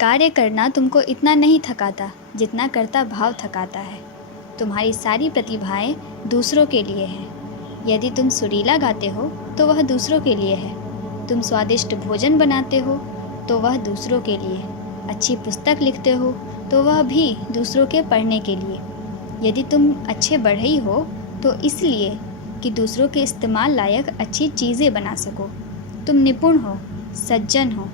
कार्य करना तुमको इतना नहीं थकाता जितना करता भाव थकाता है। तुम्हारी सारी प्रतिभाएं दूसरों के लिए हैं। यदि तुम सुरीला गाते हो तो वह दूसरों के लिए है। तुम स्वादिष्ट भोजन बनाते हो तो वह दूसरों के लिए। अच्छी पुस्तक लिखते हो तो वह भी दूसरों के पढ़ने के लिए। यदि तुम अच्छे बढ़ई हो तो इसलिए कि दूसरों के इस्तेमाल लायक अच्छी चीज़ें बना सको। तुम निपुण हो, सज्जन हो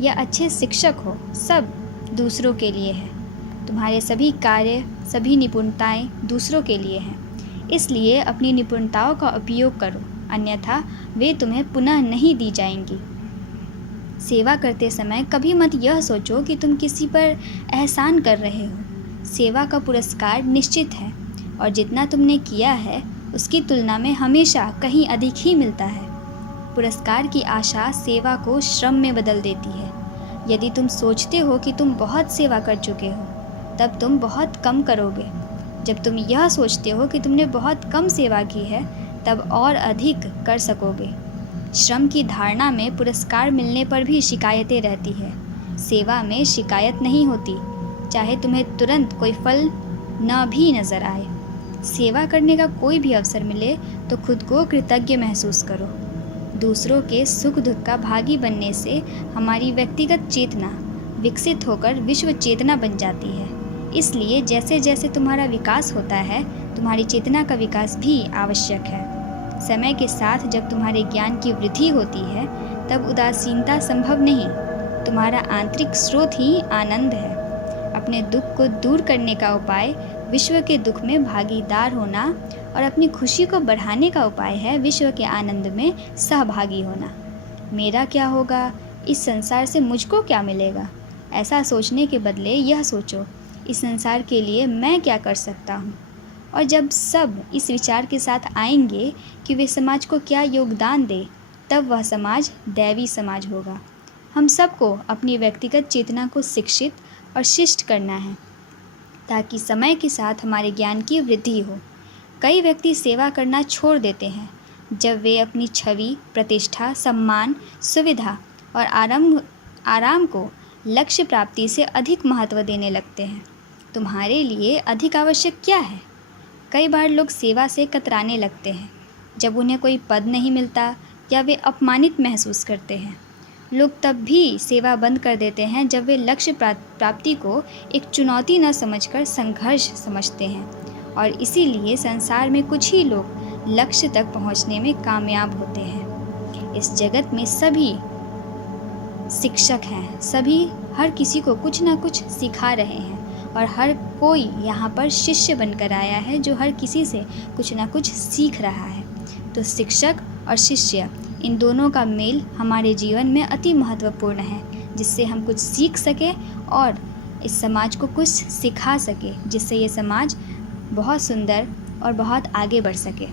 या अच्छे शिक्षक हो, सब दूसरों के लिए है। तुम्हारे सभी कार्य, सभी निपुणताएं दूसरों के लिए हैं। इसलिए अपनी निपुणताओं का उपयोग करो, अन्यथा वे तुम्हें पुनः नहीं दी जाएंगी। सेवा करते समय कभी मत यह सोचो कि तुम किसी पर एहसान कर रहे हो। सेवा का पुरस्कार निश्चित है और जितना तुमने किया है उसकी तुलना में हमेशा कहीं अधिक ही मिलता है। पुरस्कार की आशा सेवा को श्रम में बदल देती है। यदि तुम सोचते हो कि तुम बहुत सेवा कर चुके हो, तब तुम बहुत कम करोगे। जब तुम यह सोचते हो कि तुमने बहुत कम सेवा की है, तब और अधिक कर सकोगे। श्रम की धारणा में पुरस्कार मिलने पर भी शिकायतें रहती है। सेवा में शिकायत नहीं होती, चाहे तुम्हें तुरंत कोई फल न भी नज़र आए। सेवा करने का कोई भी अवसर मिले तो खुद को कृतज्ञ महसूस करो। दूसरों के सुख दुख का भागी बनने से हमारी व्यक्तिगत चेतना विकसित होकर विश्व चेतना बन जाती है। इसलिए जैसे जैसे तुम्हारा विकास होता है, तुम्हारी चेतना का विकास भी आवश्यक है। समय के साथ जब तुम्हारे ज्ञान की वृद्धि होती है, तब उदासीनता संभव नहीं। तुम्हारा आंतरिक स्रोत ही आनंद है। अपने दुख को दूर करने का उपाय विश्व के दुख में भागीदार होना और अपनी खुशी को बढ़ाने का उपाय है विश्व के आनंद में सहभागी होना। मेरा क्या होगा, इस संसार से मुझको क्या मिलेगा, ऐसा सोचने के बदले यह सोचो, इस संसार के लिए मैं क्या कर सकता हूँ। और जब सब इस विचार के साथ आएंगे कि वे समाज को क्या योगदान दे, तब वह समाज दैवी समाज होगा। हम सबको अपनी व्यक्तिगत चेतना को शिक्षित और शिष्ट करना है, ताकि समय के साथ हमारे ज्ञान की वृद्धि हो। कई व्यक्ति सेवा करना छोड़ देते हैं जब वे अपनी छवि, प्रतिष्ठा, सम्मान, सुविधा और आराम को लक्ष्य प्राप्ति से अधिक महत्व देने लगते हैं। तुम्हारे लिए अधिक आवश्यक क्या है? कई बार लोग सेवा से कतराने लगते हैं जब उन्हें कोई पद नहीं मिलता या वे अपमानित महसूस करते हैं। लोग तब भी सेवा बंद कर देते हैं जब वे लक्ष्य प्राप्ति को एक चुनौती न समझकर संघर्ष समझते हैं, और इसीलिए संसार में कुछ ही लोग लक्ष्य तक पहुंचने में कामयाब होते हैं। इस जगत में सभी शिक्षक हैं, सभी हर किसी को कुछ ना कुछ सिखा रहे हैं और हर कोई यहाँ पर शिष्य बनकर आया है जो हर किसी से कुछ ना कुछ सीख रहा है। तो शिक्षक और शिष्य, इन दोनों का मेल हमारे जीवन में अति महत्वपूर्ण है, जिससे हम कुछ सीख सके और इस समाज को कुछ सिखा सके, जिससे ये समाज बहुत सुंदर और बहुत आगे बढ़ सके।